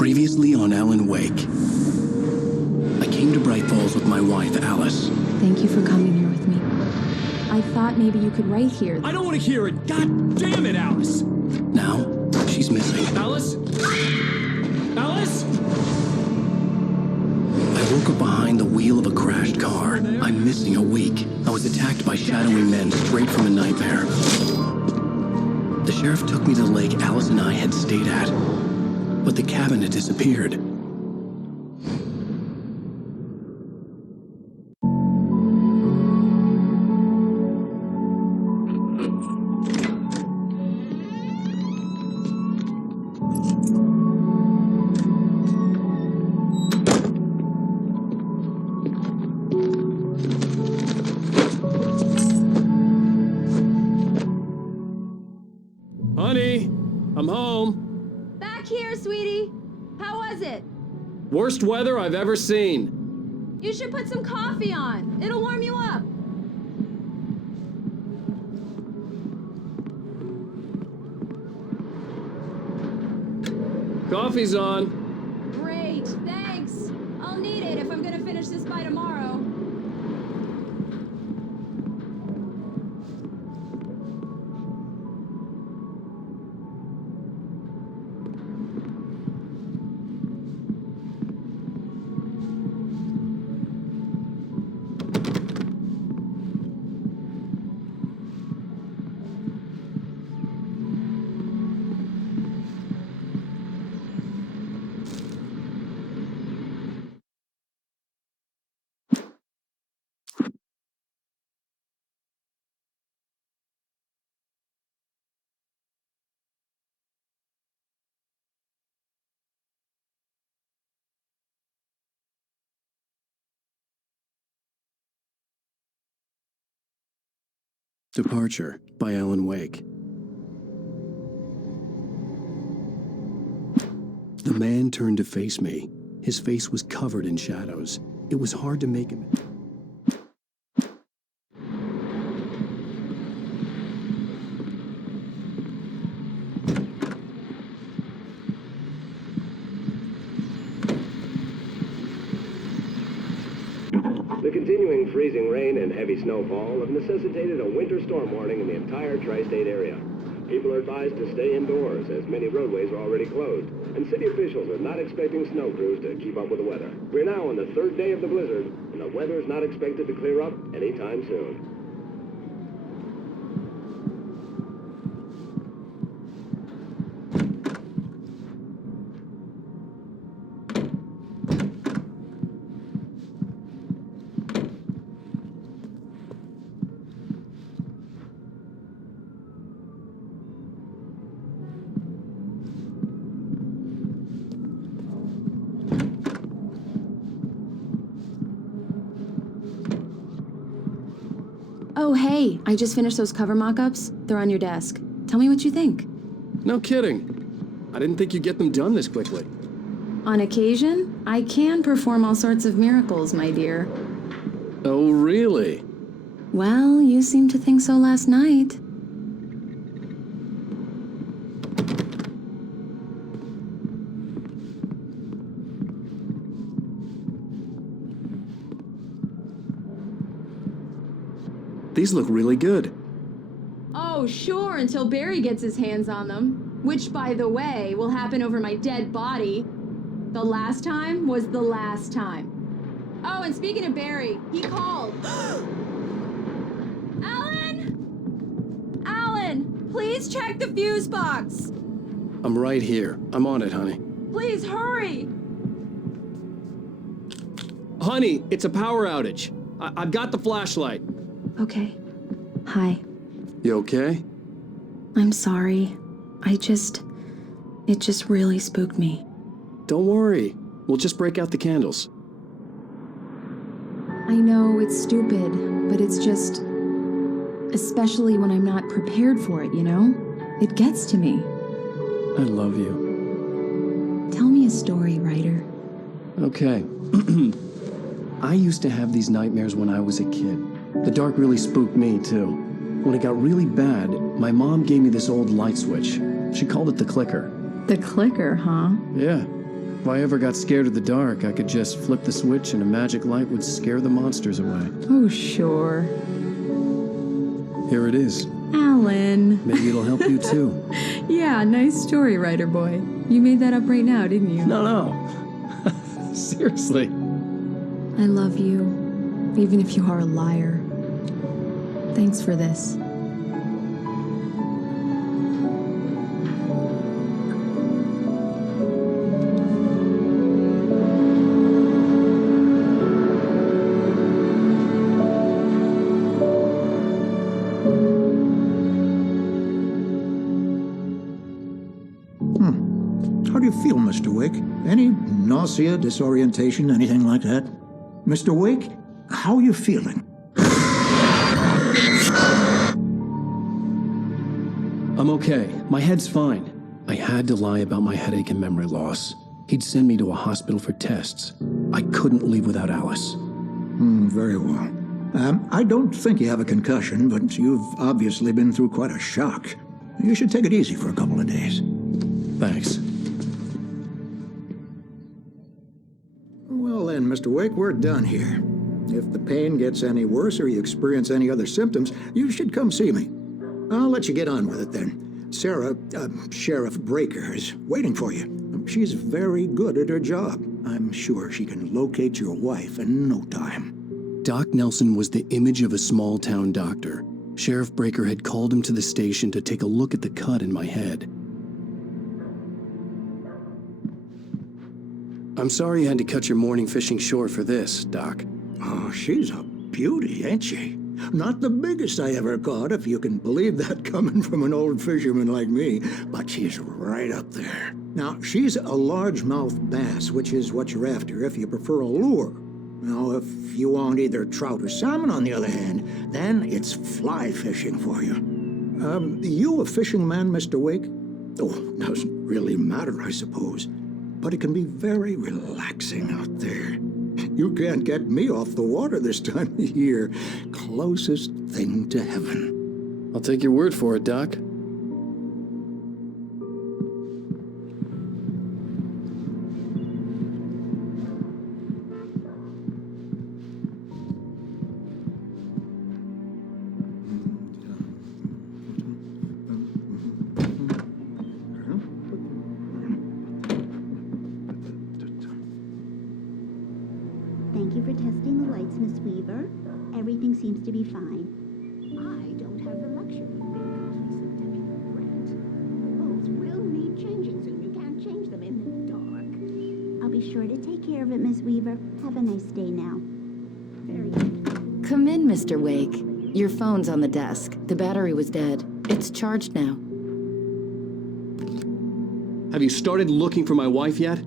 Previously on Alan Wake. I came to Bright Falls with my wife, Alice. Thank you for coming here with me. I thought maybe you could write here. I don't want to hear it! God damn it, Alice! Now, she's missing. Alice? Alice? I woke up behind the wheel of a crashed car. I'm missing a week. I was attacked by shadowy men straight from a nightmare. The sheriff took me to the lake Alice and I had stayed at. But the cabin had disappeared. Honey, I'm home. Back here, sweetie. How was it? Worst weather I've ever seen. You should put some coffee on. It'll warm you up. Coffee's on. Great, thanks. I'll need it if I'm gonna finish this by tomorrow. Departure by Alan Wake. The man turned to face me. His face was covered in shadows. It was hard to make him. The continuing freezing rain and heavy snowfall have necessitated a winter storm warning in the entire tri-state area. People are advised to stay indoors as many roadways are already closed, and city officials are not expecting snow crews to keep up with the weather. We're now on the third day of the blizzard, and the weather is not expected to clear up anytime soon. Oh, hey, I just finished those cover mock-ups. They're on your desk. Tell me what you think. No kidding. I didn't think you'd get them done this quickly. On occasion, I can perform all sorts of miracles, my dear. Oh, really? Well, you seemed to think so last night. These look really good. Oh, sure, until Barry gets his hands on them. Which, by the way, will happen over my dead body. The last time was the last time. Oh, and speaking of Barry, he called. Alan! Alan, please check the fuse box. I'm right here. I'm on it, honey. Please hurry. Honey, it's a power outage. I've got the flashlight. Okay. Hi. You okay? I'm sorry. It just really spooked me. Don't worry. We'll just break out the candles. I know it's stupid, but it's just... especially when I'm not prepared for it, you know? It gets to me. I love you. Tell me a story, writer. Okay. I used to have these nightmares when I was a kid. The dark really spooked me, too. When it got really bad, my mom gave me this old light switch. She called it the clicker. The clicker, huh? Yeah. If I ever got scared of the dark, I could just flip the switch and a magic light would scare the monsters away. Oh, sure. Here it is. Alan. Maybe it'll help you too. Yeah, nice story, writer boy. You made that up right now, didn't you? No. Seriously. I love you, even if you are a liar. Thanks for this. How do you feel, Mr. Wake? Any nausea, disorientation, anything like that? Mr. Wake, how are you feeling? I'm okay. My head's fine. I had to lie about my headache and memory loss. He'd send me to a hospital for tests. I couldn't leave without Alice. Very well. I don't think you have a concussion, but you've obviously been through quite a shock. You should take it easy for a couple of days. Thanks. Well then, Mr. Wake, we're done here. If the pain gets any worse or you experience any other symptoms, you should come see me. I'll let you get on with it then. Sarah, Sheriff Breaker, is waiting for you. She's very good at her job. I'm sure she can locate your wife in no time. Doc Nelson was the image of a small-town doctor. Sheriff Breaker had called him to the station to take a look at the cut in my head. I'm sorry you had to cut your morning fishing short for this, Doc. Oh, she's a beauty, ain't she? Not the biggest I ever caught, if you can believe that coming from an old fisherman like me, but she's right up there. Now, she's a largemouth bass, which is what you're after if you prefer a lure. Now, if you want either trout or salmon, on the other hand, then it's fly fishing for you. You a fishing man, Mr. Wake? Oh, doesn't really matter, I suppose. But it can be very relaxing out there. You can't get me off the water this time of year. Closest thing to heaven. I'll take your word for it, Doc. Thank you for testing the lights, Miss Weaver. Everything seems to be fine. I don't have the luxury of being completely different. Bulbs will need changing soon. You can't change them in the dark. I'll be sure to take care of it, Miss Weaver. Have a nice day now. Very good. Come in, Mr. Wake. Your phone's on the desk. The battery was dead. It's charged now. Have you started looking for my wife yet?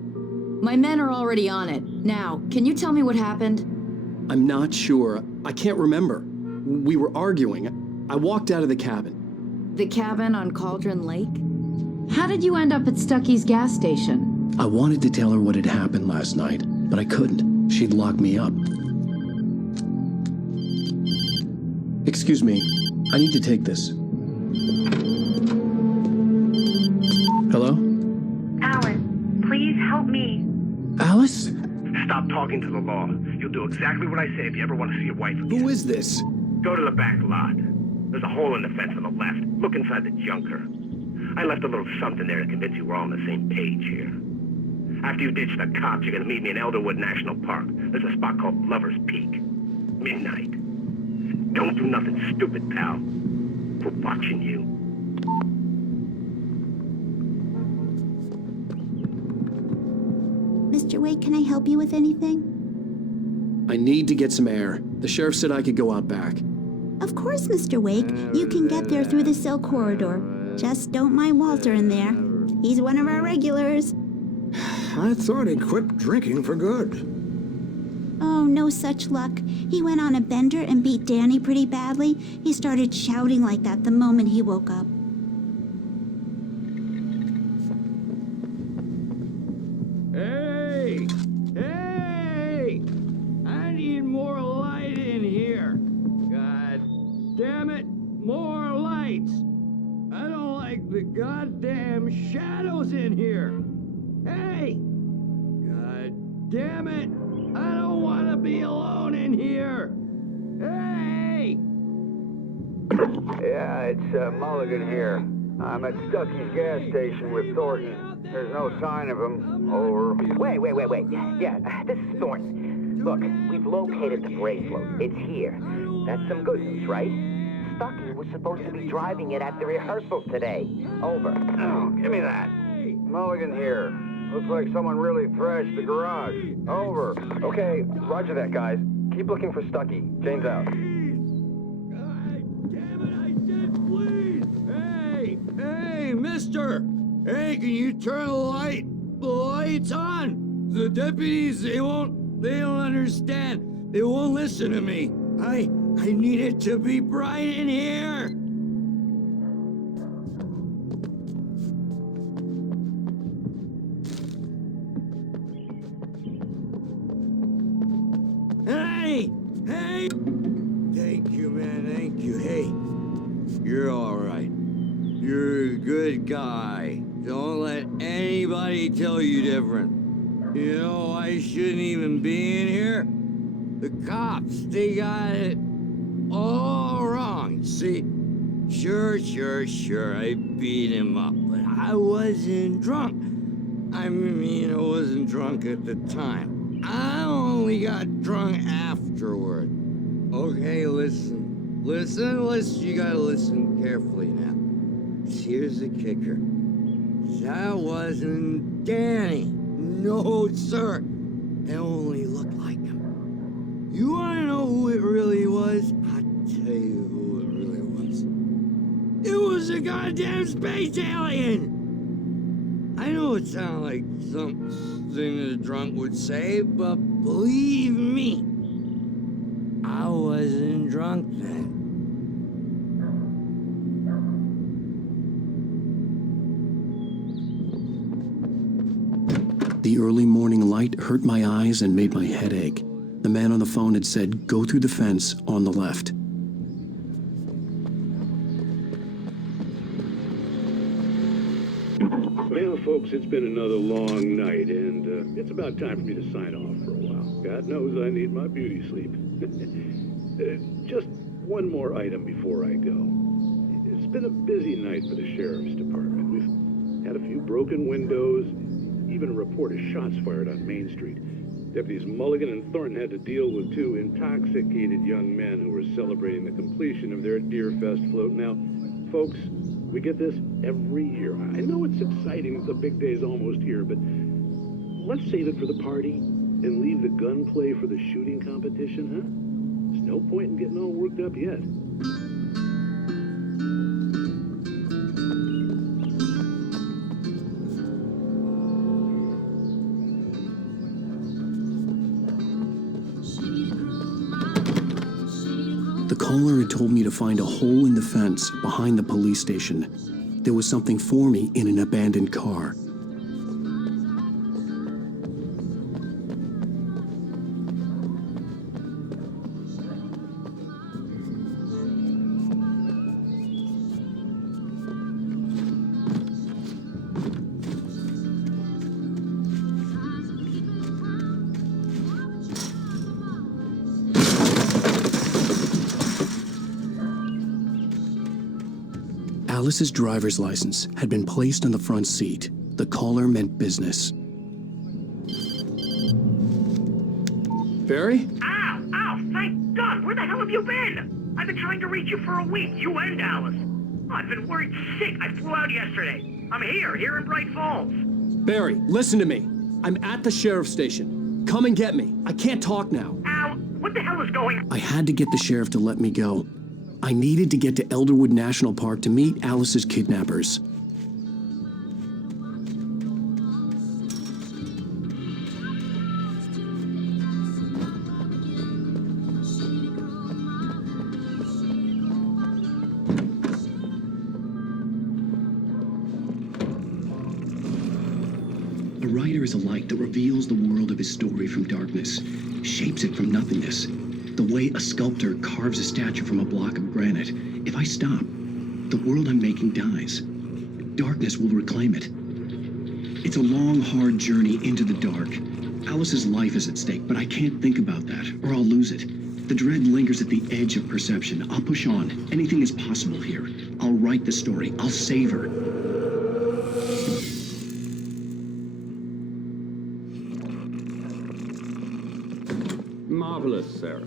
My men are already on it. Now, can you tell me what happened? I'm not sure. I can't remember. We were arguing. I walked out of the cabin. The cabin on Cauldron Lake? How did you end up at Stucky's gas station? I wanted to tell her what had happened last night, but I couldn't. She'd locked me up. Excuse me. I need to take this. Hello? Alan, please help me. Alice? Stop talking to the law. You'll do exactly what I say if you ever want to see your wife again. Who is this? Go to the back lot. There's a hole in the fence on the left. Look inside the junker. I left a little something there to convince you we're all on the same page here. After you ditch the cops, you're gonna meet me in Elderwood National Park. There's a spot called Lover's Peak. Midnight. Don't do nothing stupid, pal. We're watching you. Mr. Wake, can I help you with anything? I need to get some air. The sheriff said I could go out back. Of course, Mr. Wake. You can get there through the cell corridor. Just don't mind Walter in there. He's one of our regulars. I thought he'd quit drinking for good. Oh, no such luck. He went on a bender and beat Danny pretty badly. He started shouting like that the moment he woke up. Hey! Hey! I need more light in here. God damn it, more lights. I don't like the goddamn shadows in here. Hey! damn it! I don't want to be alone in here! Hey! Yeah, it's Mulligan here. I'm at Stucky's gas station with Thornton. There's no sign of him. Over. Wait. Yeah, this is Thornton. Look, we've located the bracelet. It's here. That's some good news, right? Stucky was supposed to be driving it at the rehearsal today. Over. Oh, give me that. Mulligan here. Looks like someone really thrashed the garage. Over. Okay, roger that, guys. Keep looking for Stucky. Jane's out. Hey, mister! Hey, can you turn the lights on? The deputies, they don't understand. They won't listen to me. I need it to be bright in here. Hey! Thank you, man, thank you. Hey, you're all right. You're a good guy. Don't let anybody tell you different. You know, I shouldn't even be in here. The cops, they got it all wrong. See, sure, I beat him up, but I wasn't drunk. I wasn't drunk at the time. I only got drunk afterward. Okay, listen, you gotta listen carefully now. Here's the kicker. That wasn't Danny. No, sir. It only looked like him. You wanna know who it really was? I'll tell you who it really was. It was a goddamn space alien! I know it sounded like something a drunk would say, but believe me, I wasn't drunk then. The early morning light hurt my eyes and made my head ache. The man on the phone had said, "Go through the fence on the left." Well, folks, it's been another long night, and it's about time for me to sign off for a while. God knows I need my beauty sleep. Just one more item before I go. It's been a busy night for the Sheriff's Department. We've had a few broken windows, even a report of shots fired on Main Street. Deputies Mulligan and Thornton had to deal with two intoxicated young men who were celebrating the completion of their Deerfest float. Now, folks, we get this every year. I know it's exciting that the big day's almost here, but let's save it for the party and leave the gunplay for the shooting competition, huh? There's no point in getting all worked up yet. The caller had told me to find a hole in the fence behind the police station. There was something for me in an abandoned car. Alice's driver's license had been placed on the front seat. The caller meant business. Barry? Ow! Thank God! Where the hell have you been? I've been trying to reach you for a week, you and Alice. I've been worried sick. I flew out yesterday. I'm here in Bright Falls. Barry, listen to me. I'm at the sheriff's station. Come and get me. I can't talk now. Al, what the hell is going on? I had to get the sheriff to let me go. I needed to get to Elderwood National Park to meet Alice's kidnappers. A writer is a light that reveals the world of his story from darkness, shapes it from nothingness. The way a sculptor carves a statue from a block of granite. If I stop, the world I'm making dies. Darkness will reclaim it. It's a long, hard journey into the dark. Alice Alice's life is at stake, but I can't think about that, or I'll lose it. The dread lingers at the edge of perception. I'll push on. Anything is possible here. I'll write the story. I'll save her. Marvelous, Sarah.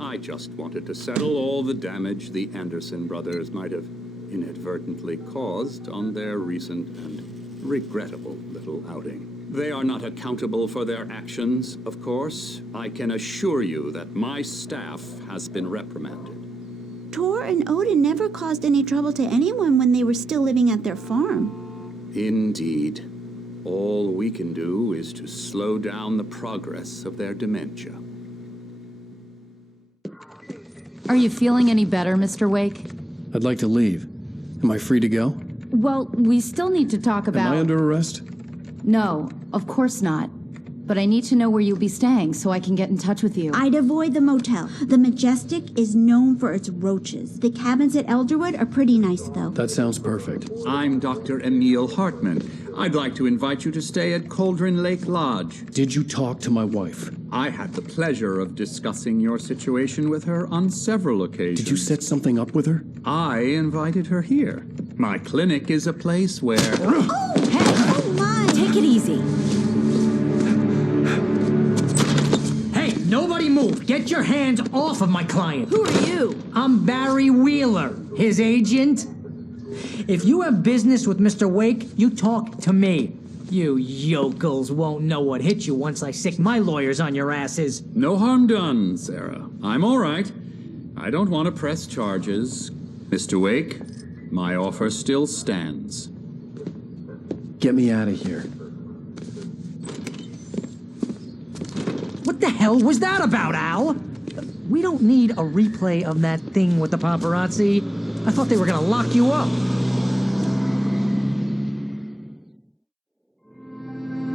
I just wanted to settle all the damage the Anderson brothers might have inadvertently caused on their recent and regrettable little outing. They are not accountable for their actions, of course. I can assure you that my staff has been reprimanded. Tor and Odin never caused any trouble to anyone when they were still living at their farm. Indeed. All we can do is to slow down the progress of their dementia. Are you feeling any better, Mr. Wake? I'd like to leave. Am I free to go? Well, we still need to talk about... Am I under arrest? No, of course not. But I need to know where you'll be staying so I can get in touch with you. I'd avoid the motel. The Majestic is known for its roaches. The cabins at Elderwood are pretty nice, though. That sounds perfect. I'm Dr. Emil Hartman. I'd like to invite you to stay at Cauldron Lake Lodge. Did you talk to my wife? I had the pleasure of discussing your situation with her on several occasions. Did you set something up with her? I invited her here. My clinic is a place where... Oh, hey! Oh, my! Take it easy. Hey, nobody move! Get your hands off of my client! Who are you? I'm Barry Wheeler, his agent. If you have business with Mr. Wake, you talk to me. You yokels won't know what hit you once I sick my lawyers on your asses. No harm done, Sarah. I'm all right. I don't want to press charges. Mr. Wake, my offer still stands. Get me out of here. What the hell was that about, Al? We don't need a replay of that thing with the paparazzi. I thought they were gonna lock you up.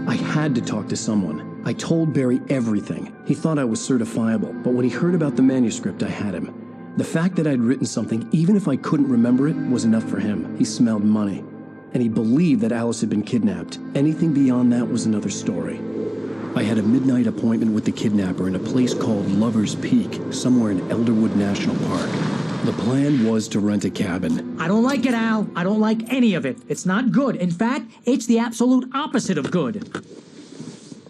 I had to talk to someone. I told Barry everything. He thought I was certifiable, but when he heard about the manuscript, I had him. The fact that I'd written something, even if I couldn't remember it, was enough for him. He smelled money. And he believed that Alice had been kidnapped. Anything beyond that was another story. I had a midnight appointment with the kidnapper in a place called Lover's Peak, somewhere in Elderwood National Park. The plan was to rent a cabin. I don't like it, Al. I don't like any of it. It's not good. In fact, it's the absolute opposite of good.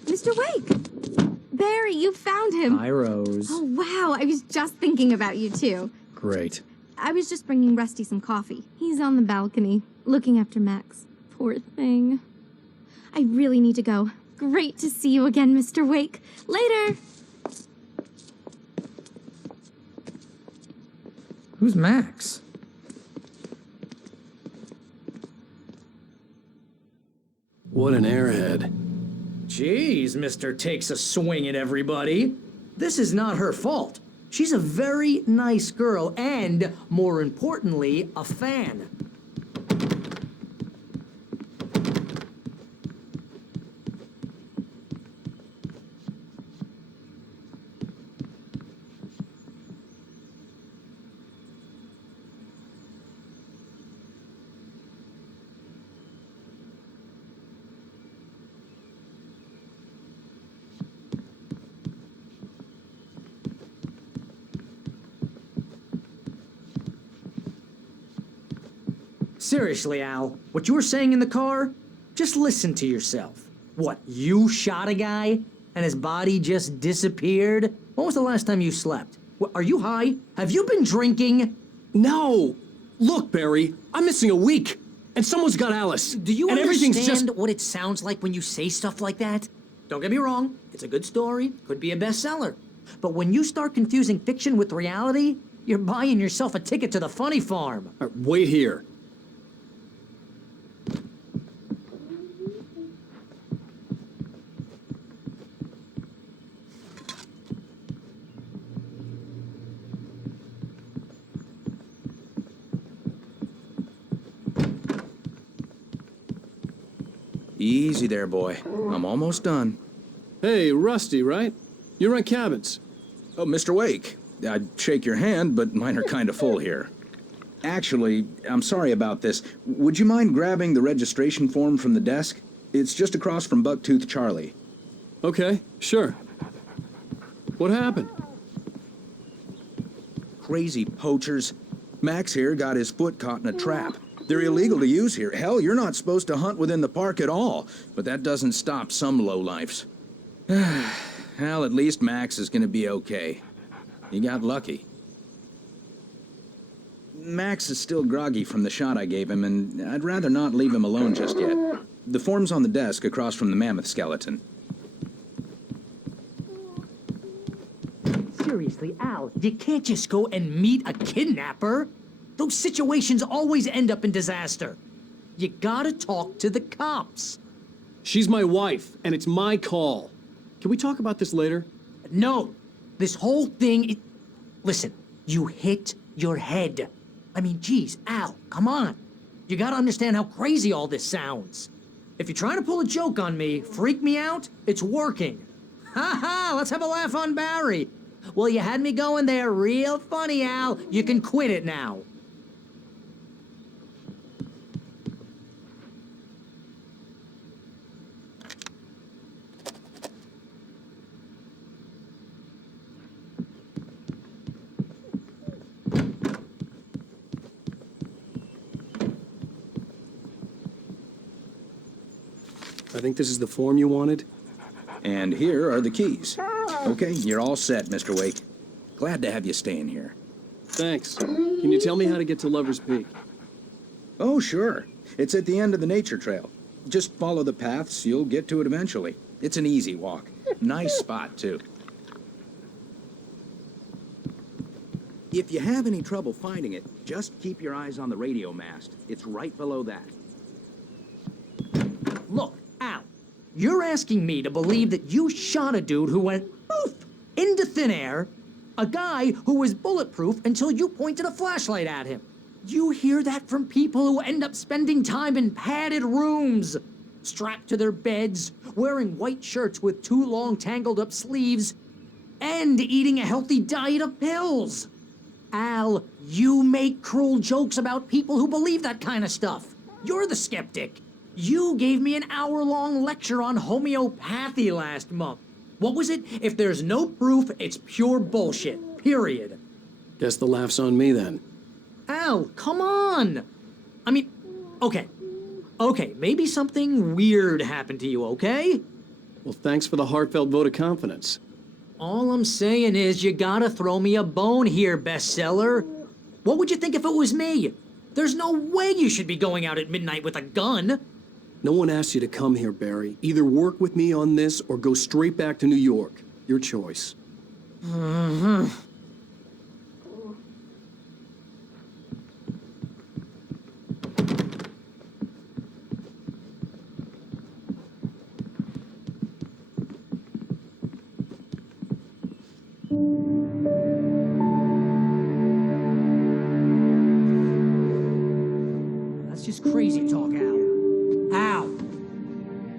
Mr. Wake! Barry, you found him. Hi, Rose. Oh, wow. I was just thinking about you, too. Great. I was just bringing Rusty some coffee. He's on the balcony, looking after Max. Poor thing. I really need to go. Great to see you again, Mr. Wake. Later! Who's Max? What an airhead. Jeez, Mr. Takes a swing at everybody. This is not her fault. She's a very nice girl and, more importantly, a fan. Seriously, Al, what you were saying in the car? Just listen to yourself. What, you shot a guy and his body just disappeared? When was the last time you slept? What, are you high? Have you been drinking? No! Look, Barry, I'm missing a week, and someone's got Alice. Do you and understand everything's just... what it sounds like when you say stuff like that? Don't get me wrong, it's a good story, could be a bestseller. But when you start confusing fiction with reality, you're buying yourself a ticket to the funny farm. Wait here. Easy there, boy. I'm almost done. Hey, Rusty, right? You rent cabins. Oh, Mr. Wake. I'd shake your hand, but mine are kind of full here. Actually, I'm sorry about this. Would you mind grabbing the registration form from the desk? It's just across from Bucktooth Charlie. Okay, sure. What happened? Crazy poachers. Max here got his foot caught in a trap. They're illegal to use here. Hell, you're not supposed to hunt within the park at all. But that doesn't stop some lowlifes. Well, at least Max is gonna be okay. He got lucky. Max is still groggy from the shot I gave him, and I'd rather not leave him alone just yet. The form's on the desk across from the mammoth skeleton. Seriously, Al, you can't just go and meet a kidnapper. Those situations always end up in disaster. You gotta talk to the cops. She's my wife, and it's my call. Can we talk about this later? No. This whole thing, Listen, you hit your head. I mean, geez, Al, come on. You gotta understand how crazy all this sounds. If you're trying to pull a joke on me, freak me out, it's working. Ha ha, let's have a laugh on Barry. Well, you had me going there real funny, Al. You can quit it now. I think this is the form you wanted. And here are the keys. Okay, you're all set, Mr. Wake. Glad to have you staying here. Thanks. Can you tell me how to get to Lover's Peak? Oh, sure. It's at the end of the nature trail. Just follow the paths, you'll get to it eventually. It's an easy walk. Nice spot, too. If you have any trouble finding it, just keep your eyes on the radio mast. It's right below that. Look, Al, you're asking me to believe that you shot a dude who went poof into thin air, a guy who was bulletproof until you pointed a flashlight at him. You hear that from people who end up spending time in padded rooms, strapped to their beds, wearing white shirts with too long tangled up sleeves, and eating a healthy diet of pills. Al, you make cruel jokes about people who believe that kind of stuff. You're the skeptic. You gave me an hour-long lecture on homeopathy last month. What was it? If there's no proof, it's pure bullshit. Period. Guess the laugh's on me then. Al, come on! I mean, okay. Okay, maybe something weird happened to you, okay? Well, thanks for the heartfelt vote of confidence. All I'm saying is you gotta throw me a bone here, bestseller. What would you think if it was me? There's no way you should be going out at midnight with a gun. No one asked you to come here, Barry. Either work with me on this or go straight back to New York. Your choice. That's just crazy talk, Al. Al?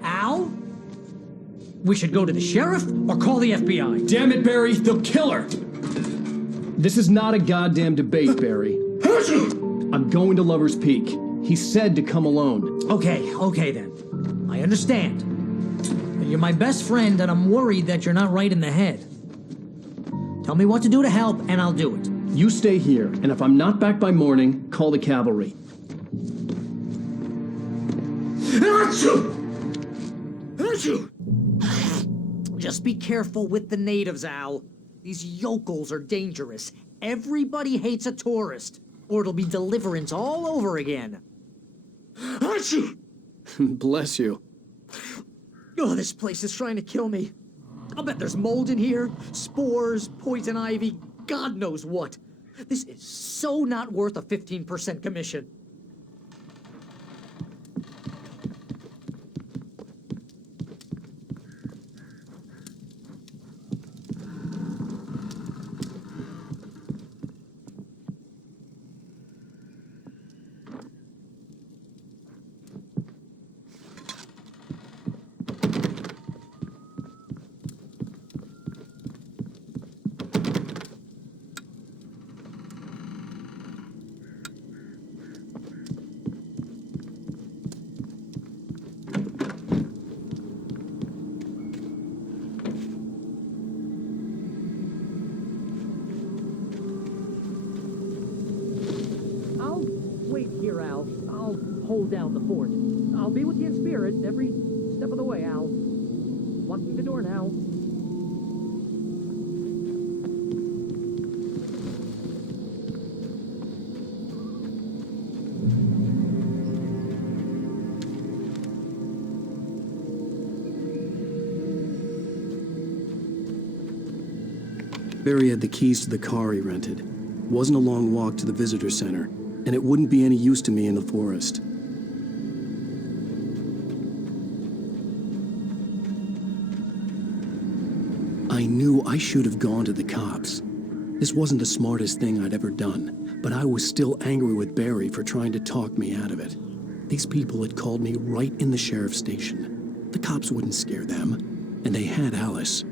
Al? We should go to the sheriff or call the FBI. Damn it, Barry, they'll kill her! This is not a goddamn debate, Barry. I'm going to Lover's Peak. He said to come alone. Okay then. I understand. You're my best friend, and I'm worried that you're not right in the head. Tell me what to do to help, and I'll do it. You stay here, and if I'm not back by morning, call the cavalry. Just be careful with the natives, Al. These yokels are dangerous. Everybody hates a tourist, or it'll be deliverance all over again. Bless you. Oh, this place is trying to kill me. I'll bet there's mold in here, spores, poison ivy, God knows what. This is so not worth a 15% commission. hold down the fort. I'll be with you in spirit every step of the way, Al. Locking the door now. Barry had the keys to the car he rented. Wasn't a long walk to the visitor center, and it wouldn't be any use to me in the forest. I knew I should have gone to the cops. This wasn't the smartest thing I'd ever done, but I was still angry with Barry for trying to talk me out of it. These people had called me right in the sheriff's station. The cops wouldn't scare them, and they had Alice.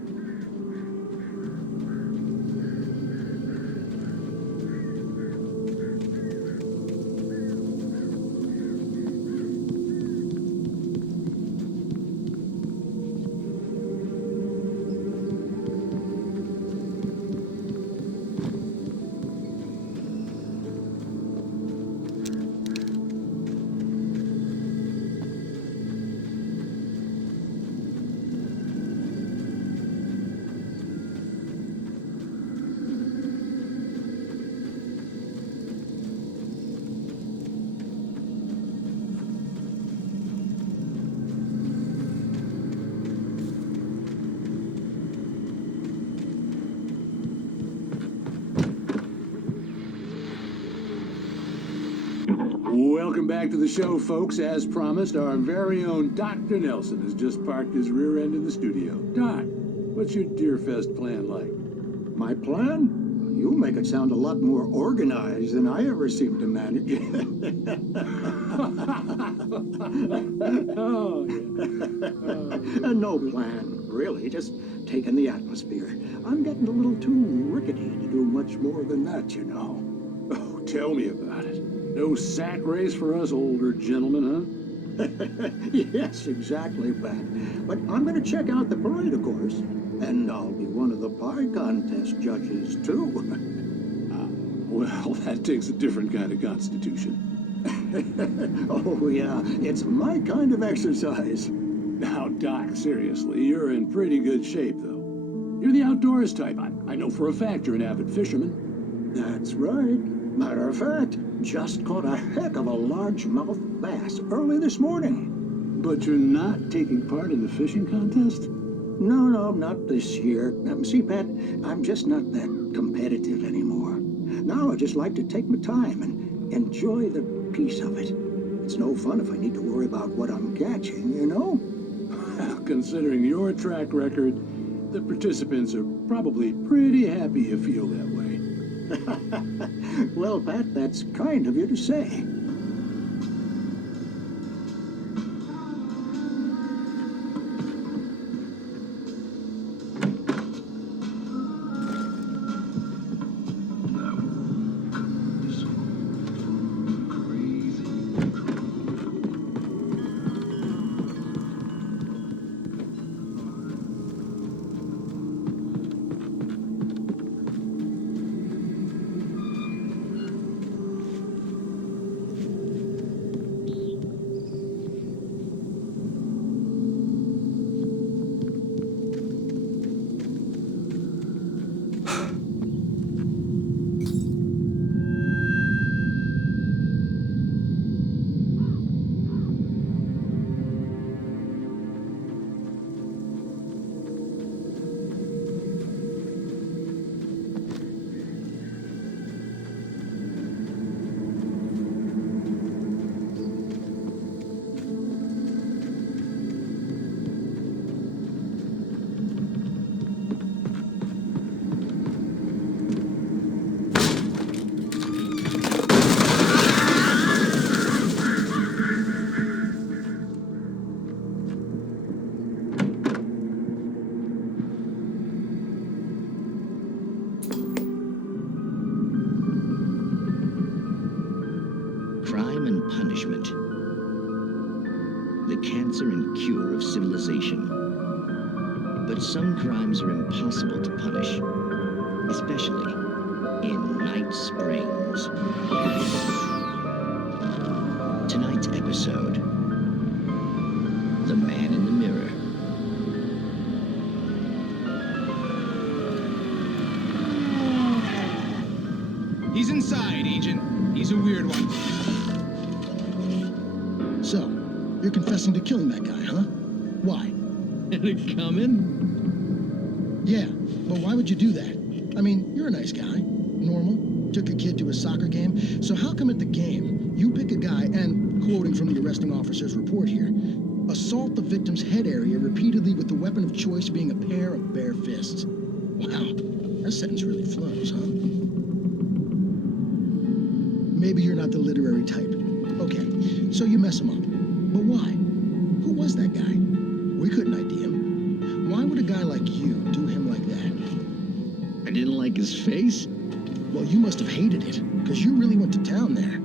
Welcome back to the show, folks. As promised, our very own Dr. Nelson has just parked his rear end in the studio. Doc, what's your Deerfest plan like? My plan? You make it sound a lot more organized than I ever seem to manage. Oh, yeah. No plan, really. Just taking the atmosphere. I'm getting a little too rickety to do much more than that, you know. Oh, tell me about it. No sack race for us older gentlemen, huh? Yes, exactly, Pat. But I'm going to check out the parade, of course. And I'll be one of the pie contest judges, too. Well, that takes a different kind of constitution. Oh, yeah. It's my kind of exercise. Now, Doc, seriously, you're in pretty good shape, though. You're the outdoors type. I know for a fact you're an avid fisherman. That's right. Matter of fact, just caught a heck of a largemouth bass early this morning. But you're not taking part in the fishing contest? No, not this year. See, Pat, I'm just not that competitive anymore. Now I just like to take my time and enjoy the peace of it. It's no fun if I need to worry about what I'm catching, you know? Considering your track record, the participants are probably pretty happy you feel that way. Well, Pat, that's kind of you to say. Crime and punishment. The cancer and cure of civilization. But some crimes are impossible to punish, especially in Night Springs. tonight's episode, The Man in the Mirror. He's inside, Agent. He's a weird one. So, you're confessing to killing that guy, huh? Why? Had it coming? Yeah, but why would you do that? I mean, you're a nice guy. Normal. Took a kid to a soccer game. So how come at the game, you pick a guy and, quoting from the arresting officer's report here, assault the victim's head area repeatedly with the weapon of choice being a pair of bare fists? Wow, that sentence really flows, huh? Maybe you're not the literary type. Okay, so you mess him up. But why? Who was that guy? We couldn't ID him. Why would a guy like you do him like that? I didn't like his face? Well, you must have hated it, because you really went to town there.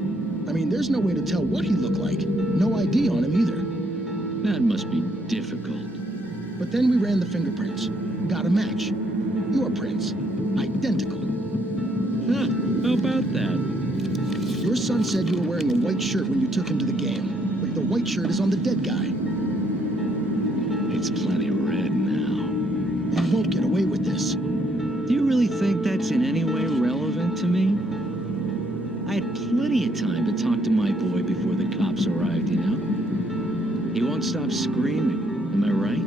I mean, there's no way to tell what he looked like. No ID on him either. That must be difficult. But then we ran the fingerprints. Got a match. Your prints. Identical. Huh, how about that? Your son said you were wearing a white shirt when you took him to the game, but the white shirt is on the dead guy. It's plenty red now. You won't get away with this. Do you really think that's in any way relevant to me? I had plenty of time to talk to my boy before the cops arrived, you know? He won't stop screaming, am I right?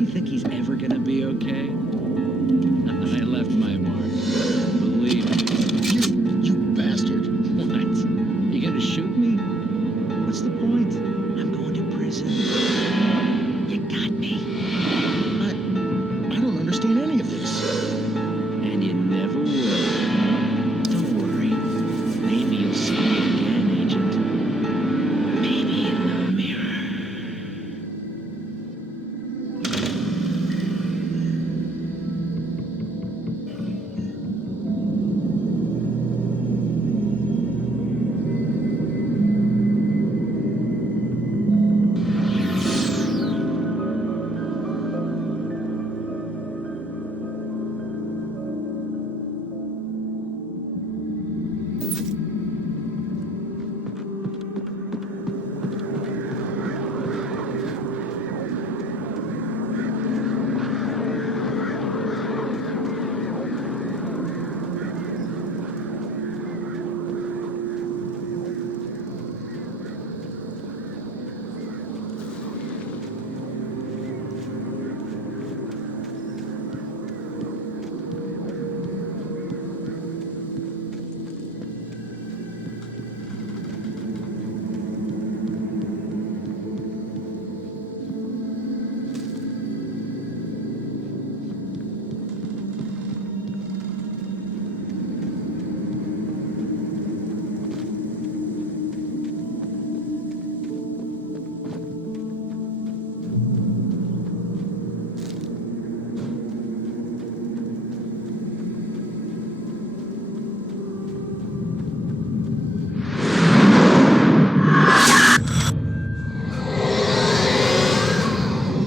You think he's ever gonna be okay? I left my mark. Believe me. You bastard. What? You gonna shoot me? What's the point? I'm going to prison. You got me. I don't understand any of this. And you never will. Don't worry. Maybe you'll see me again, Agent. Maybe in the mirror.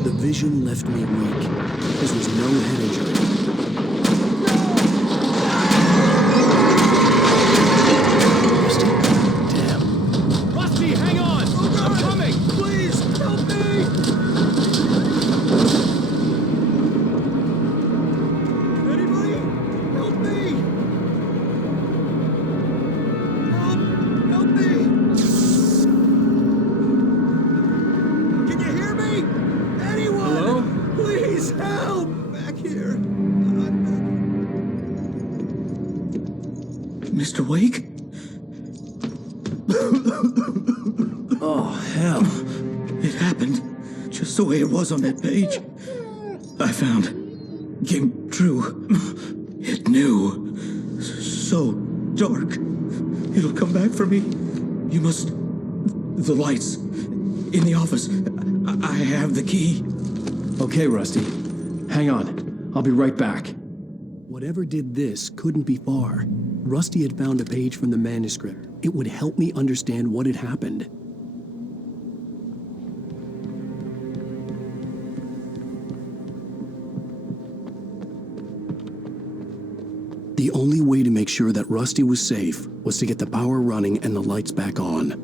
The vision left me weak. There was no head injury. Damn. Rusty, hang on! I'm coming! Please, help me! Anybody? Help me! Help me! Can you hear me? Anyone? Hello? Please help! Back here. Mr. Wake? Oh, hell. It happened just the way it was on that page. I found. Came true. It knew. So dark. It'll come back for me. You must. The lights. In the office. I have the key. Okay, Rusty. Hang on. I'll be right back. Whatever did this couldn't be far. Rusty had found a page from the manuscript. It would help me understand what had happened. The only way to make sure that Rusty was safe was to get the power running and the lights back on.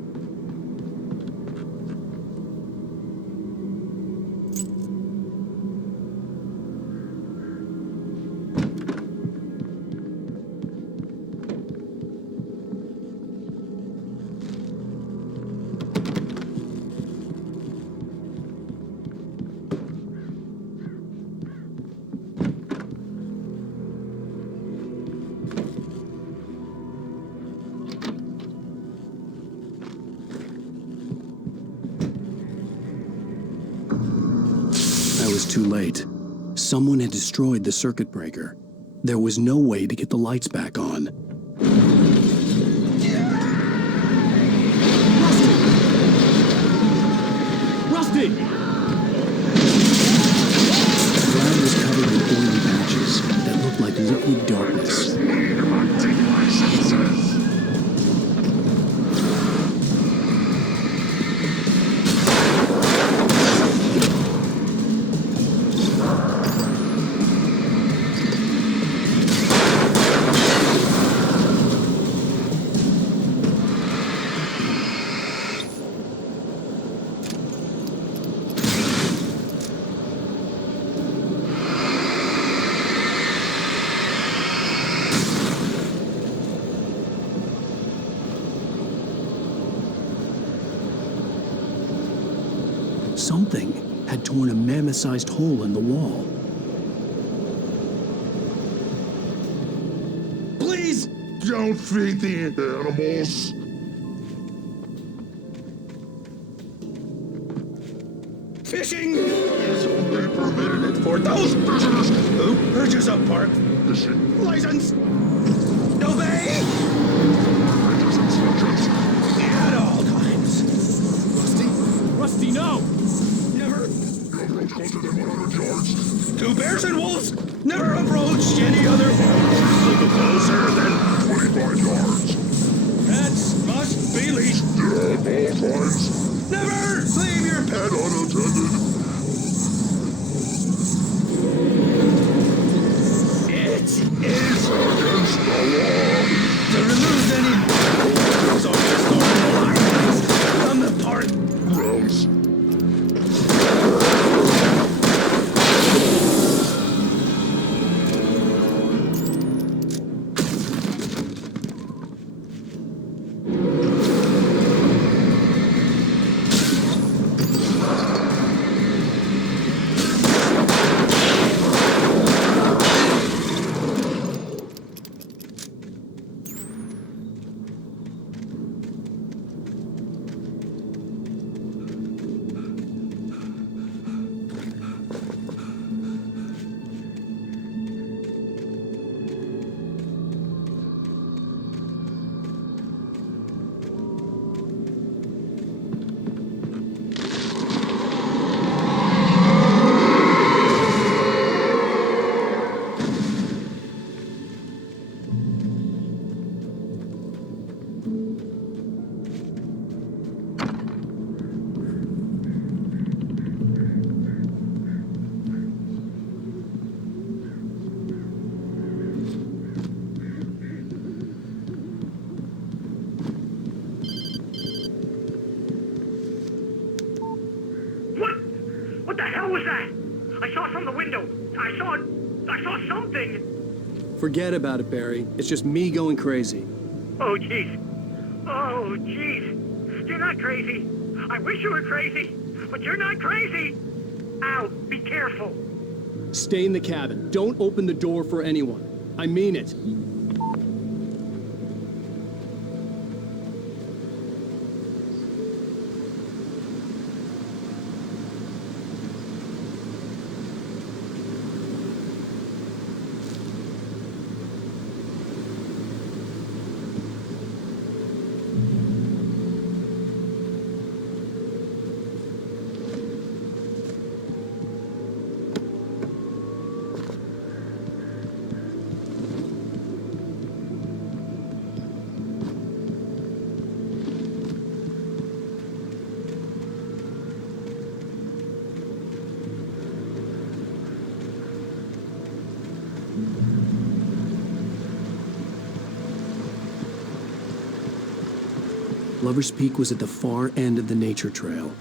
too late. Someone had destroyed the circuit breaker. There was no way to get the lights back on. Rusty! The ground was covered with oily patches that looked like liquid darkness. Something had torn a mammoth-sized hole in the wall. Please! Don't feed the animals! Fishing is only permitted for those visitors who purchase a park fishing license. Obey! At all times. Rusty, no! Never. To bears and wolves, never approach any other animals closer than 25 yards. Pets must be leashed. At all times. Never leave your pet unattended. It is against the law to remove any animals or restore lives from the park grounds. What the hell was that? I saw from the window. I saw something. Forget about it, Barry. It's just me going crazy. Oh, jeez. Oh, jeez. You're not crazy. I wish you were crazy, but you're not crazy. Ow, be careful. Stay in the cabin. Don't open the door for anyone. I mean it. Lover's Peak was at the far end of the nature trail.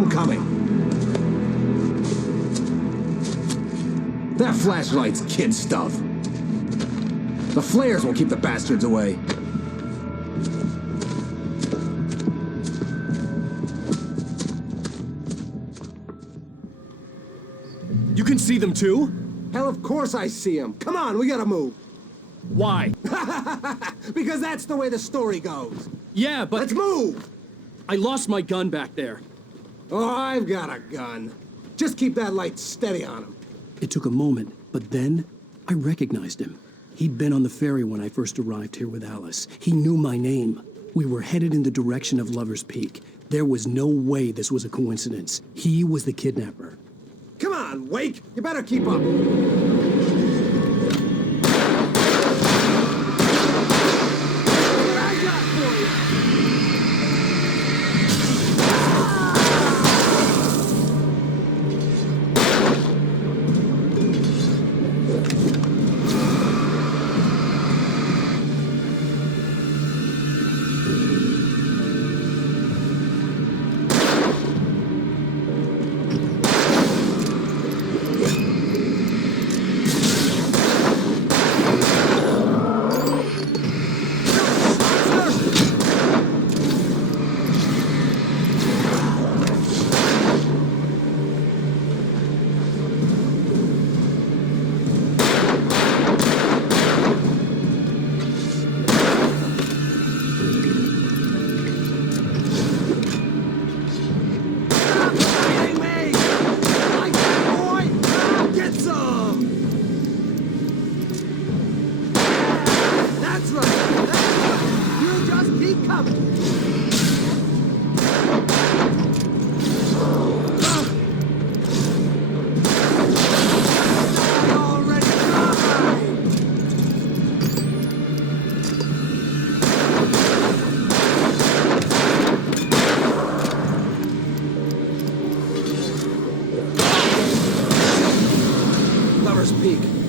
them coming. That flashlight's kid stuff. The flares will keep the bastards away. You can see them too? Hell, of course I see them. Come on, we gotta move. Why? Because that's the way the story goes. Yeah, but... Let's move! I lost my gun back there. Oh, I've got a gun. Just keep that light steady on him. It took a moment, but then I recognized him. He'd been on the ferry when I first arrived here with Alice. He knew my name. We were headed in the direction of Lover's Peak. There was no way this was a coincidence. He was the kidnapper. Come on, Wake! You better keep up.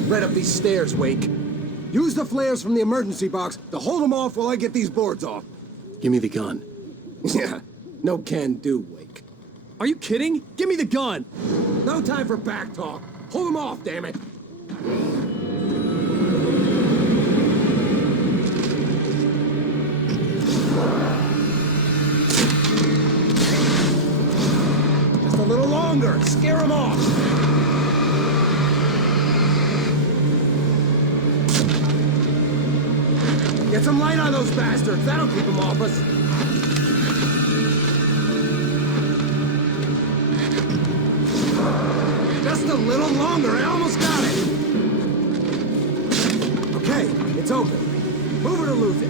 Right up these stairs, Wake. Use the flares from the emergency box to hold them off while I get these boards off. Give me the gun. Yeah, no can do, Wake. Are you kidding? Give me the gun! No time for back talk. Hold them off, damn it. Just a little longer. Scare them off. Get some light on those bastards. That'll keep them off us. Just a little longer. I almost got it. Okay, it's open. Move it or lose it.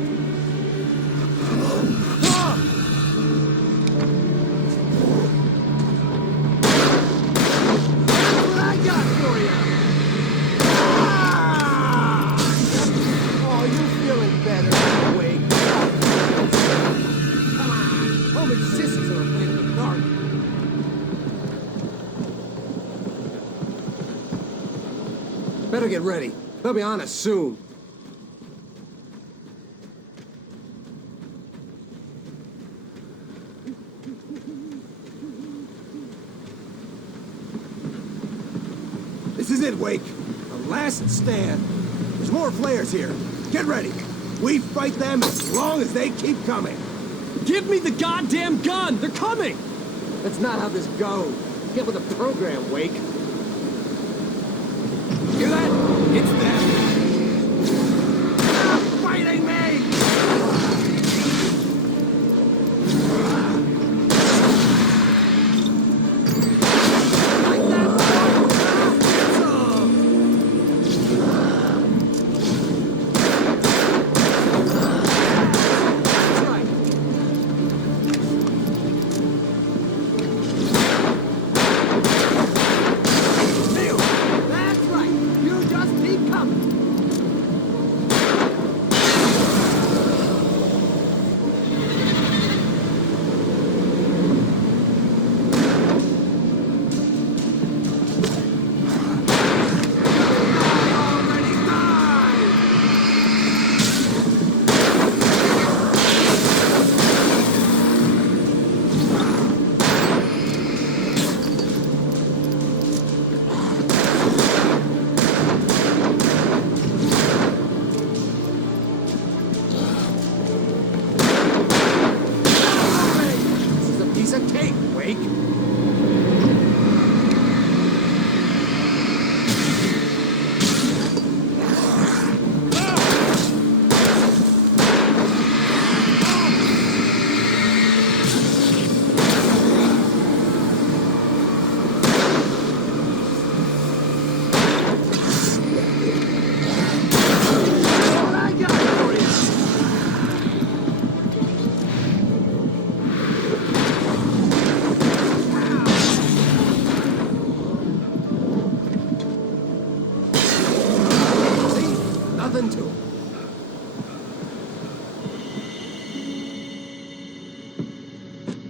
That's what I got for you. Oh, you feeling better, Wake? Come on. Home and sissies are afraid of the dark. Better get ready. They'll be on us soon. This is it, Wake. The last stand. There's more flares here. Get ready. We fight them as long as they keep coming. Give me the goddamn gun! They're coming! That's not how this goes. Get with the program, Wake. Hear that? It's them. Stop fighting me! Like that, get some! That's right. Neil, that's right. You just keep coming.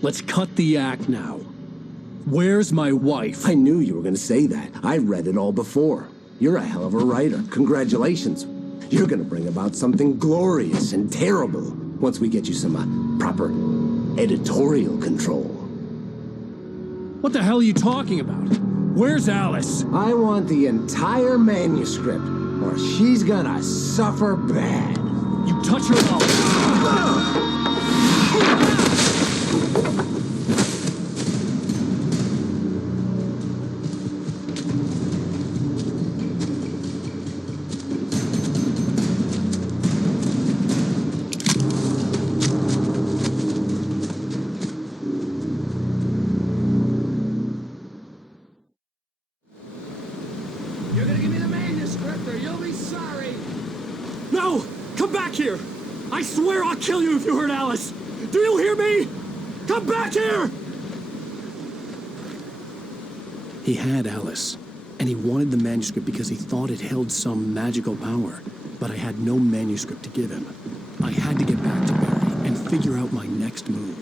Let's cut the act now. Where's my wife? I knew you were going to say that. I read it all before. You're a hell of a writer. Congratulations. You're going to bring about something glorious and terrible once we get you some proper editorial control. What the hell are you talking about? Where's Alice? I want the entire manuscript, or she's gonna suffer bad. You touch her up. You're gonna give me the manuscript or you'll be sorry. No! Come back here! I swear I'll kill you if you hurt Alice! Do you hear me? Come back here! He had Alice, and he wanted the manuscript because he thought it held some magical power. But I had no manuscript to give him. I had to get back to Barry and figure out my next move.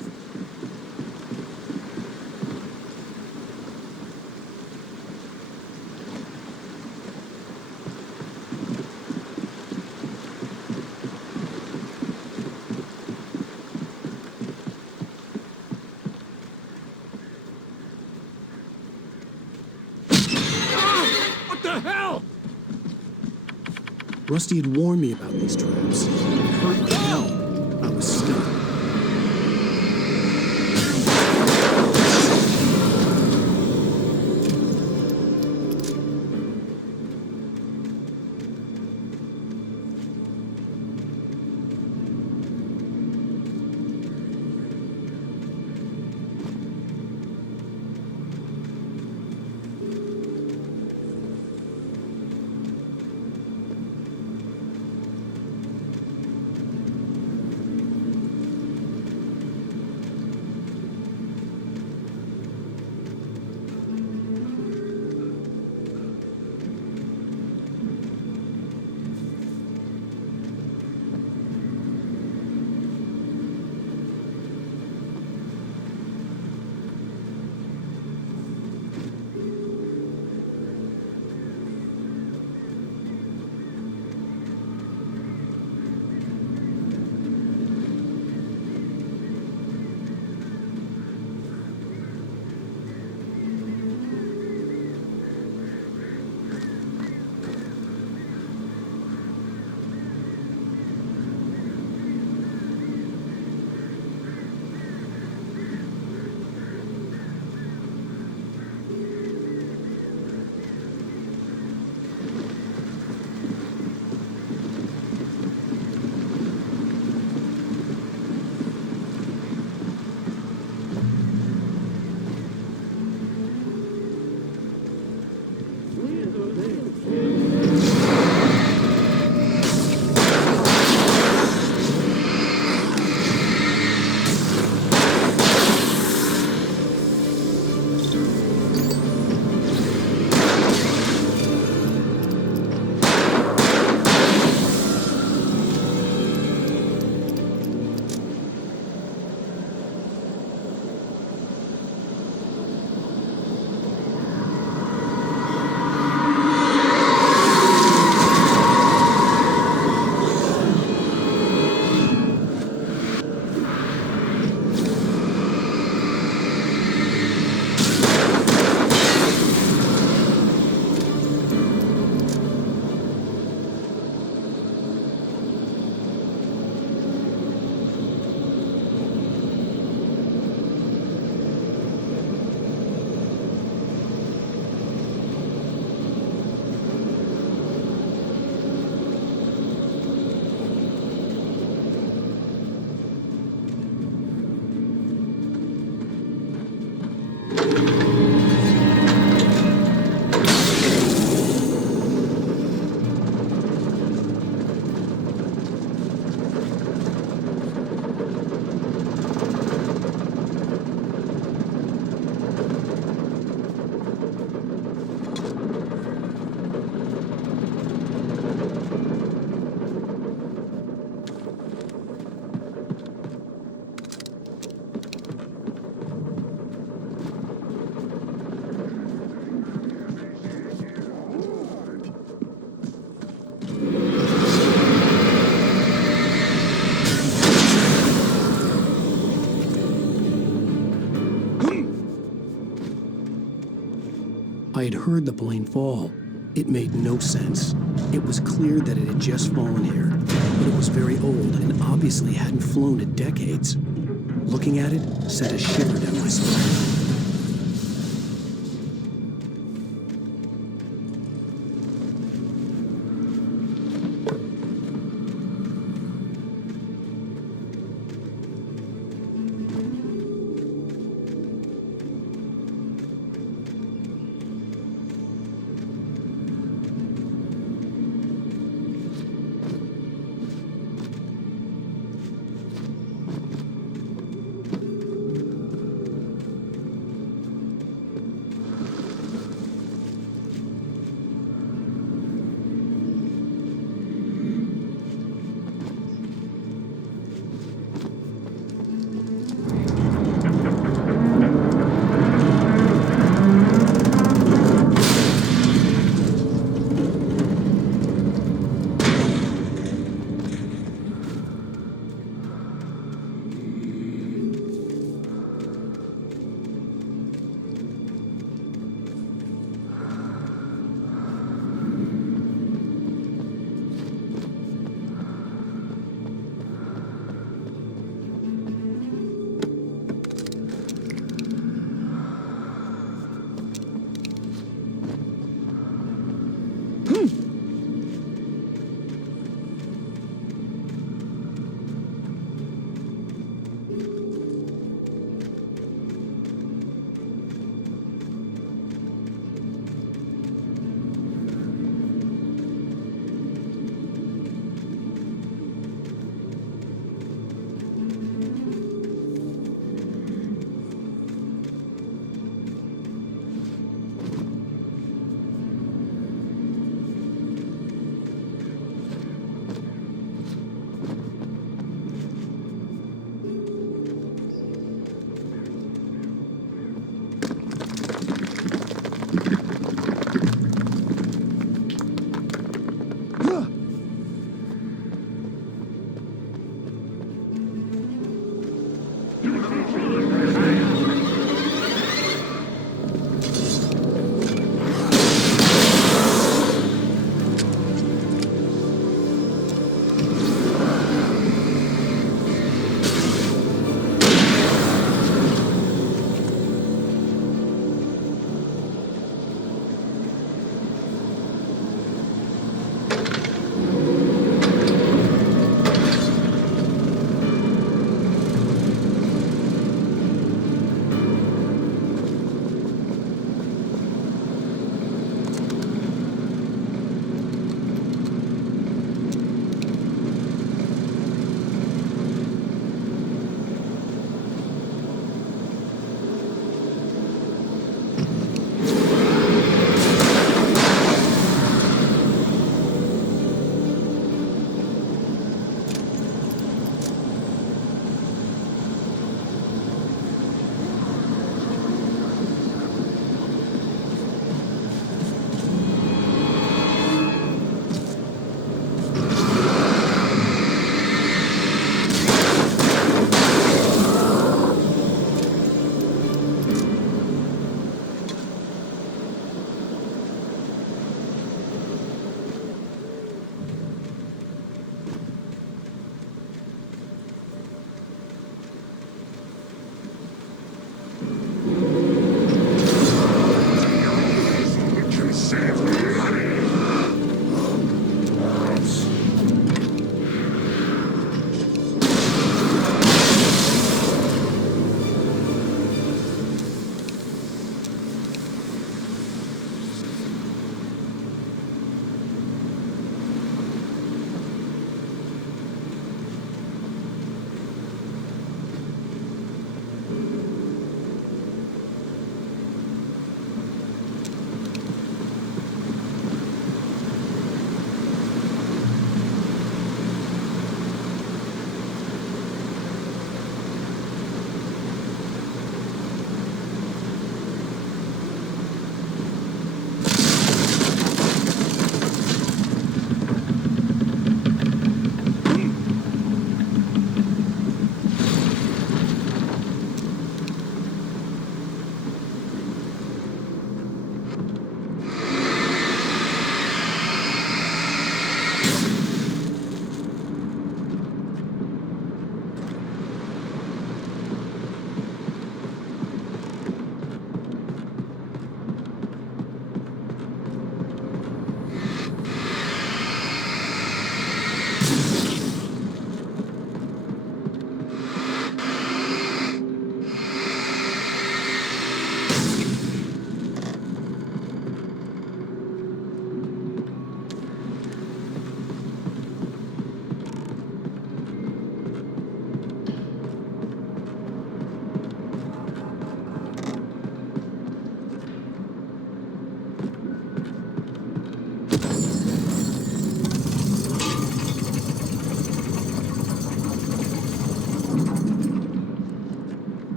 What the hell? Rusty had warned me about these traps. It hurt like hell. I was stuck. I had heard the plane fall. It made no sense. It was clear that it had just fallen here, but it was very old and obviously hadn't flown in decades. Looking at it sent a shiver down my spine.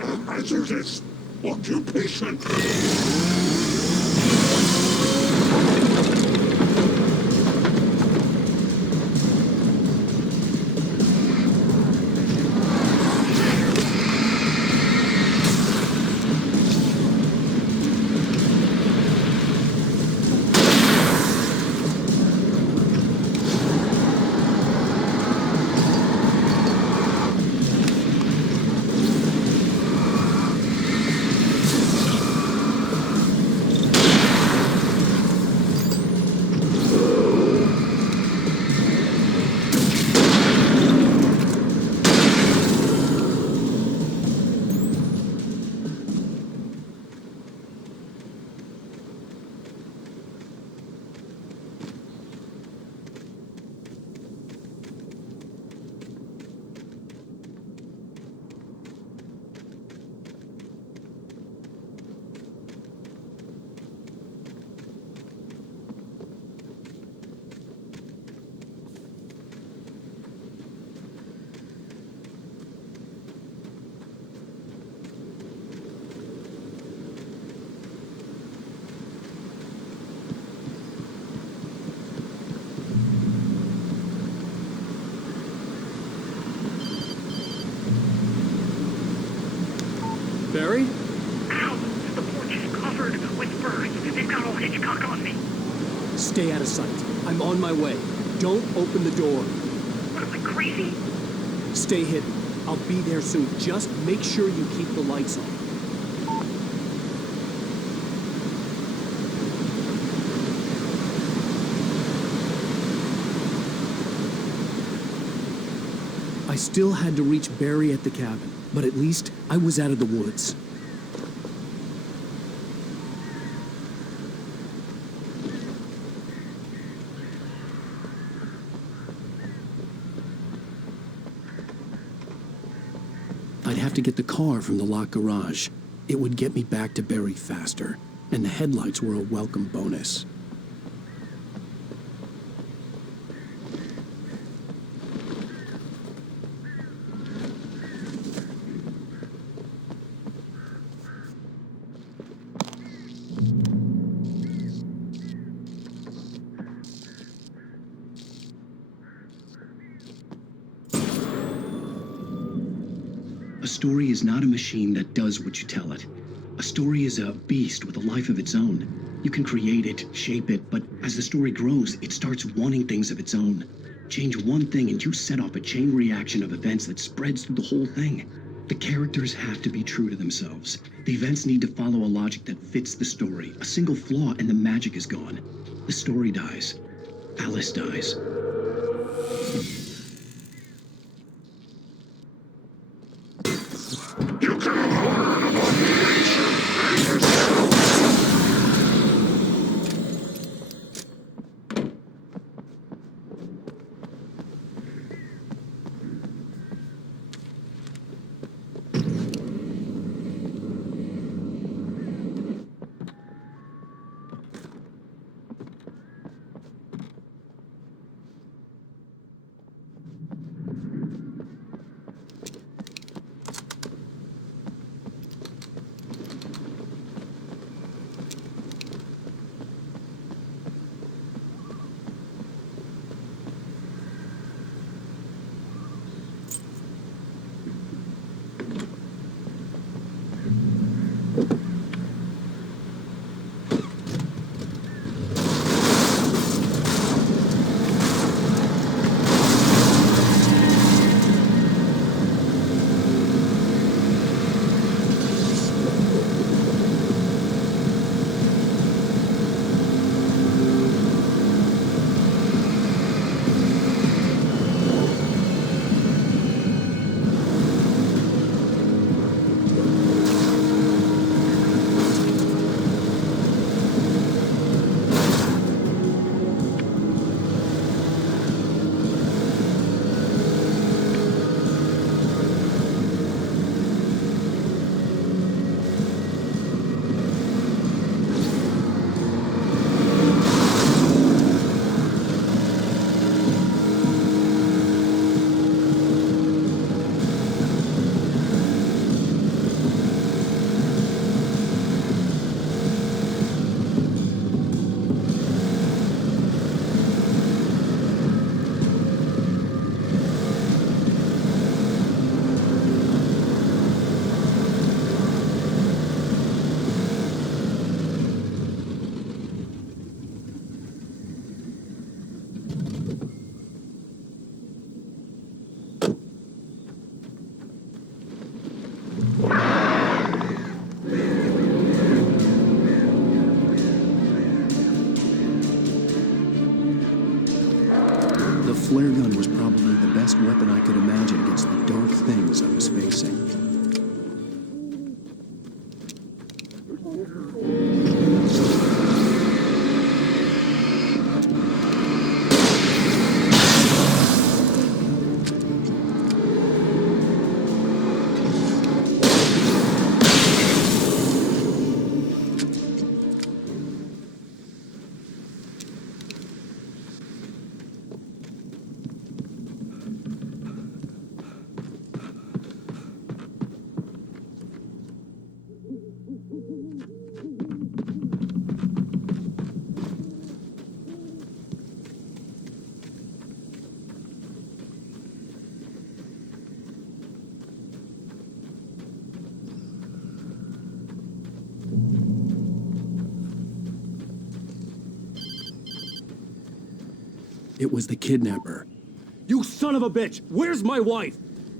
a hazardous occupation. Barry? Ow! The porch is covered with birds. They've got all Hitchcock on me. Stay out of sight. I'm on my way. Don't open the door. What am I, crazy? Stay hidden. I'll be there soon. Just make sure you keep the lights on. I still had to reach Barry at the cabin, but at least I was out of the woods. I'd have to get the car from the locked garage. It would get me back to Barry faster, and the headlights were a welcome bonus. A story is not a machine that does what you tell it. A story is a beast with a life of its own. You can create it, shape it, but as the story grows, it starts wanting things of its own. Change one thing and you set off a chain reaction of events that spreads through the whole thing. The characters have to be true to themselves. The events need to follow a logic that fits the story. A single flaw and the magic is gone. The story dies. Alice dies. flare gun was probably the best weapon I could imagine against the dark things I was facing. It was the kidnapper. You son of a bitch! Where's my wife?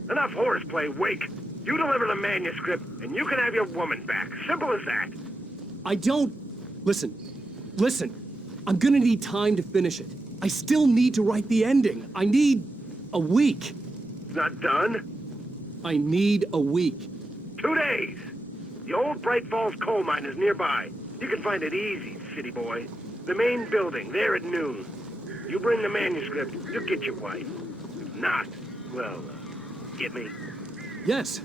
Enough horseplay, Wake. You deliver the manuscript, and you can have your woman back. Simple as that. I don't... Listen. I'm gonna need time to finish it. I still need to write the ending. I need a week. It's not done? I need a week. 2 days. The old Bright Falls coal mine is nearby. You can find it easy, city boy. The main building, there at noon. You bring the manuscript, you'll get your wife. If not, well, get me? Yes,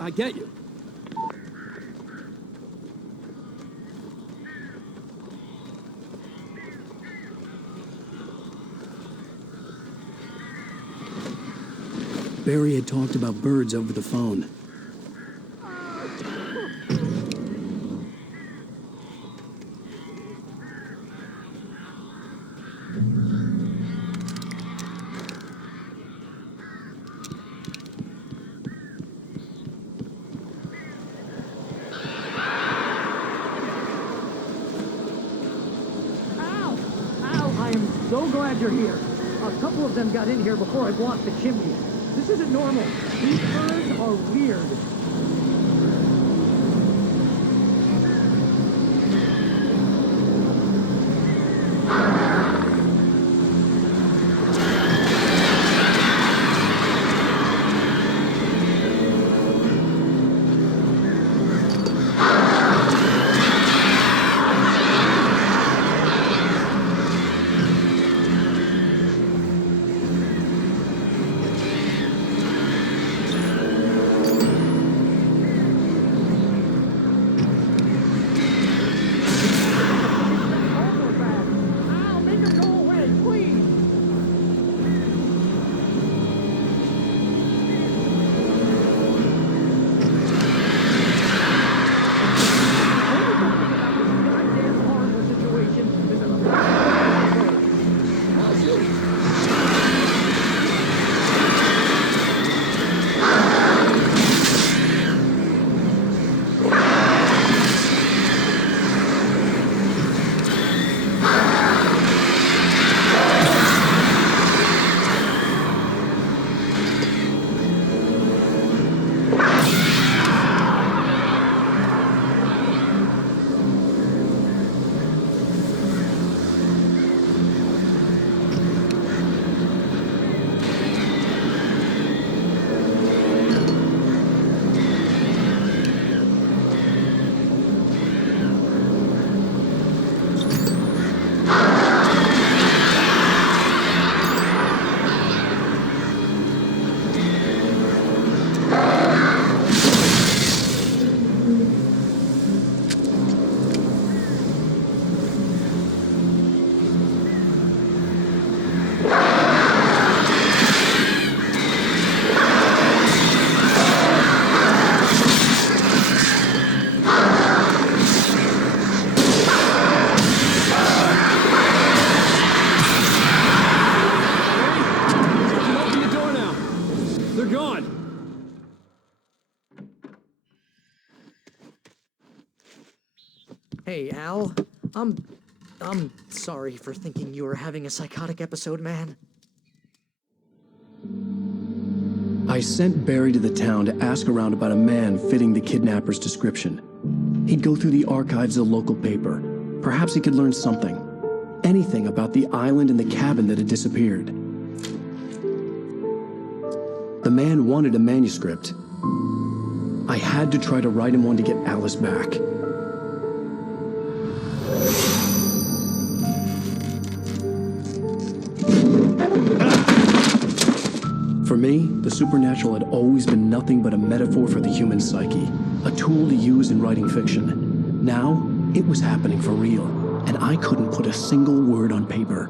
I get you. Barry had talked about birds over the phone. I am so glad you're here. A couple of them got in here before I blocked the chimney. This isn't normal. These birds are weird. Hey, Al. I'm sorry for thinking you were having a psychotic episode, man. I sent Barry to the town to ask around about a man fitting the kidnapper's description. He'd go through the archives of the local paper. Perhaps he could learn something. Anything about the island and the cabin that had disappeared. The man wanted a manuscript. I had to try to write him one to get Alice back. For me, the supernatural had always been nothing but a metaphor for the human psyche, a tool to use in writing fiction. Now, it was happening for real, and I couldn't put a single word on paper.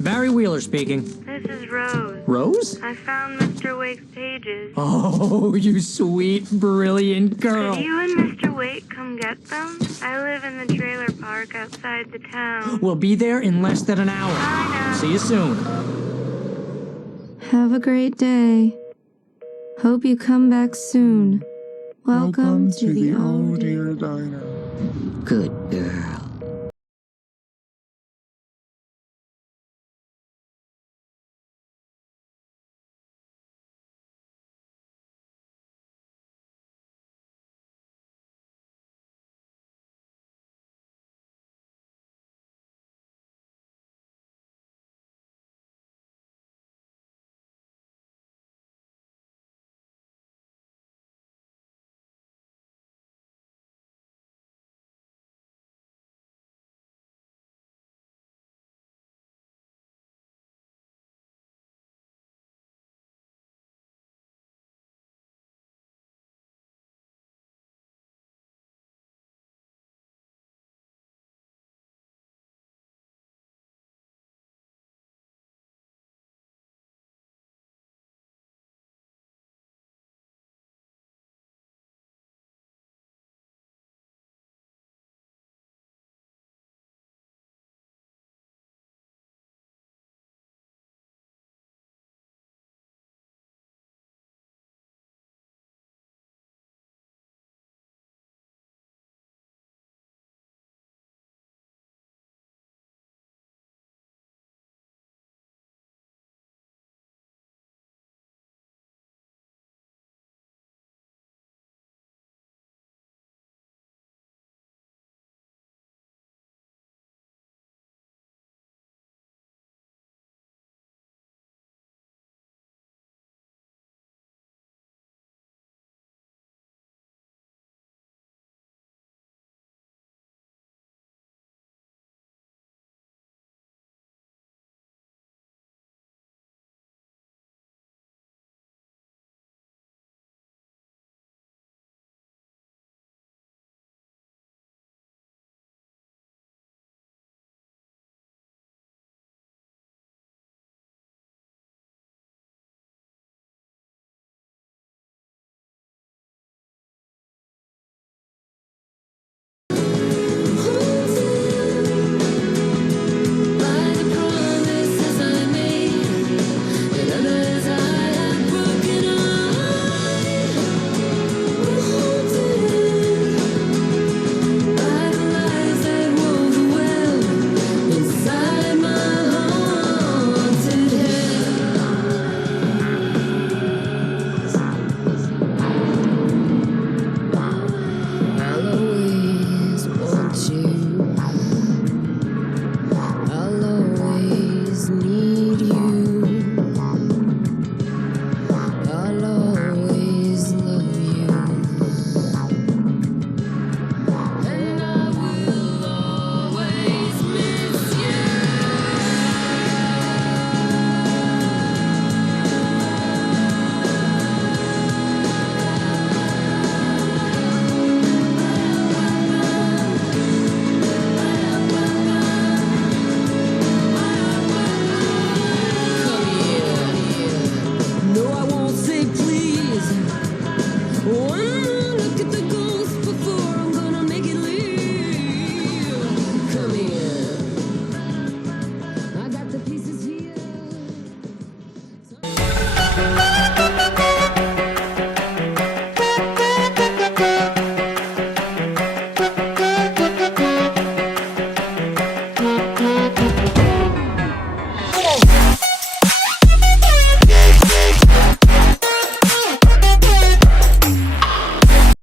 Barry Wheeler speaking. This is Rose. Rose? I found Mr. Wake's pages. Oh, you sweet, brilliant girl. Could you and Mr. Wake come get them? I live in the trailer park outside the town. We'll be there in less than an hour. Bye now. See you soon. Have a great day. Hope you come back soon. Welcome to the Oh Dear Diner. Good girl.